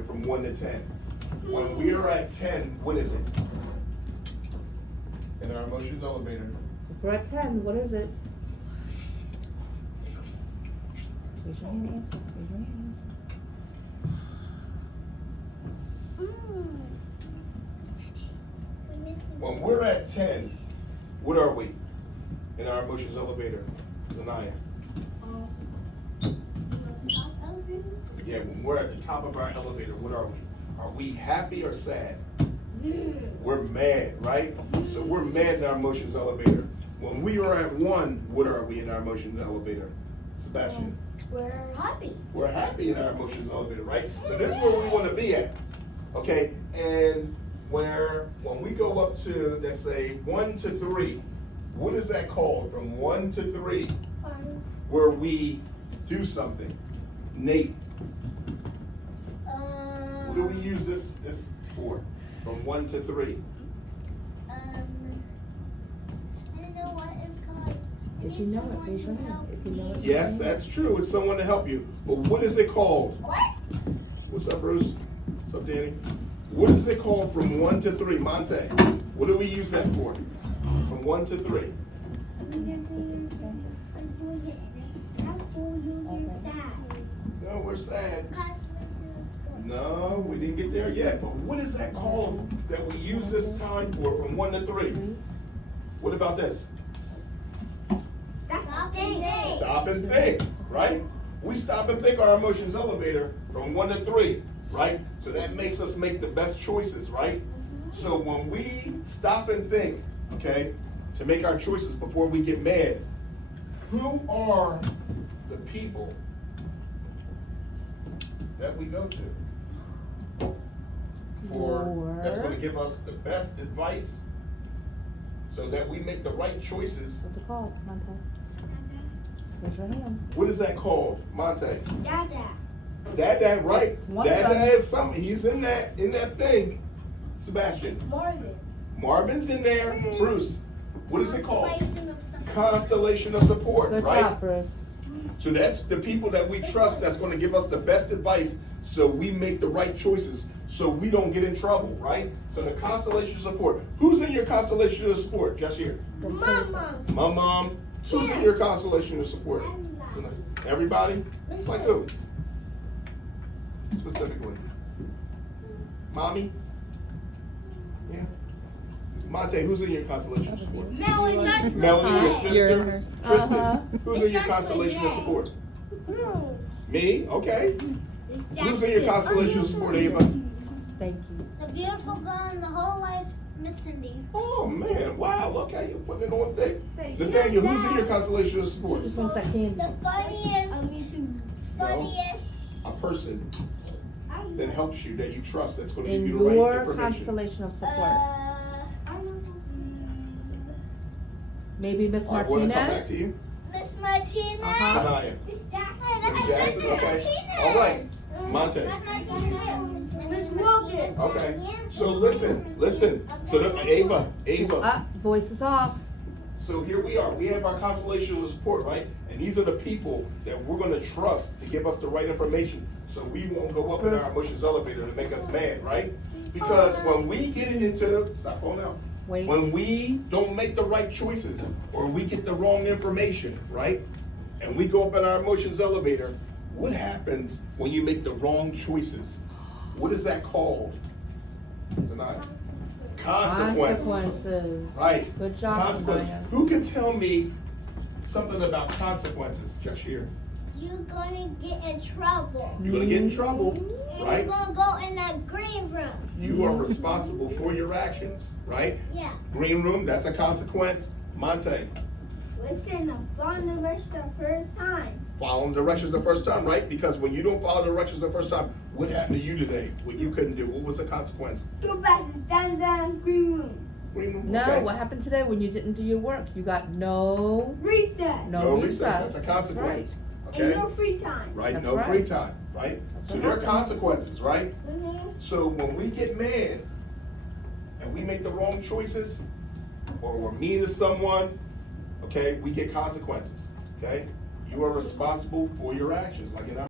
elevator from 1 to 10. When we are at 10, what is it? In our emotions elevator. If we're at 10, what is it? Raise your hand and answer. Raise your hand and answer. When we're at 10, what are we in our emotions elevator? Zanaya. Yeah, when we're at the top of our elevator, what are we? Are we happy or sad? We're mad, right? So we're mad in our emotions elevator. When we are at 1, what are we in our emotions elevator? Sebastian? We're happy. We're happy in our emotions elevator, right? So this is where we want to be at. Okay, and when we go up to, let's say, 1 to 3, what is that called? From 1 to 3, where we do something. Nate, what do we use this for? From 1 to 3. I don't know what it's called. If you know it, raise your hand. If you know it. Yes, that's true. It's someone to help you. But what is it called? What? What's up, Bruce? What's up, Danny? What is it called from 1 to 3? Monte, what do we use that for? From 1 to 3. No, we're sad. No, we didn't get there yet. But what is that called that we use this time for from 1 to 3? What about this? Stop and think. Stop and think, right? We stop and think our emotions elevator from 1 to 3, right? So that makes us make the best choices, right? So when we stop and think, okay, to make our choices before we get mad, who are the people that we go to that's going to give us the best advice so that we make the right choices? What's it called, Monte? Raise your hand. What is that called, Monte? Dada. Dada, right? That's one of Dada them. is something. He's in that thing. Sebastian. Marvin. Marvin's in there. Bruce. What is it called? Constellation of support. Constellation of support, Good right? job, Bruce. So that's the people that we trust that's going to give us the best advice so we make the right choices so we don't get in trouble, right? So the constellation of support. Who's in your constellation of support? Just here. Mama. Mom. Who's in your constellation of support? Everybody? Like who? Specifically. Mommy? Yeah. Monte, who's in your constellation of support? Melanie, that's Melanie, your sister? Tristan, Uh-huh. who's in your constellation of support? Me? Okay. Who's in your constellation of support, Ava? Thank you. The beautiful girl in the whole life, Miss Cindy. Oh, man. Wow, look how you putting it on thick. Nathaniel, who's in your constellation of support? Just wants that candy. The funniest. Funniest. A person that helps you, that you trust, that's going to give In you the right your information. constellation of support. I don't know. Maybe Miss All right, we'll come back to Martinez. you. Miss Martinez. Uh-huh. Anaya. Miss Jackson. Miss Miss Jackson, okay. Martinez. All right. Monte. Miss Wilkins. Okay. So listen. So Ava. Voice is off. So here we are. We have our constellation of support, right? And these are the people that we're going to trust to give us the right information so we won't go up in our emotions elevator to make us mad, right? Because when we get into, stop on out. Wait. When we don't make the right choices or we get the wrong information, right? And we go up in our emotions elevator, what happens when you make the wrong choices? What is that called? Tonight. Consequences. Right. Good job, Consequences. Maya. Who can tell me something about consequences, just here? You're gonna get in trouble. You're going to get in trouble, And right? you're gonna go in the green room. You are responsible for your actions, right? Yeah. Green room, that's a consequence. Monte, Listen, following the directions the first time. following directions the first time, right? Because when you don't follow directions the first time, what happened to you today? What you couldn't do? What was the consequence? Go back to Zan green room. Green room, No, okay. what happened today when you didn't do your work? You got no Recess. No recess, recess. that's a consequence. And Okay? no free time. Right, That's no right. free time, right? That's So what there are happens. consequences, right? Mm-hmm. So when we get mad and we make the wrong choices or we're mean to someone, okay, we get consequences, okay? You are responsible for your actions, like in our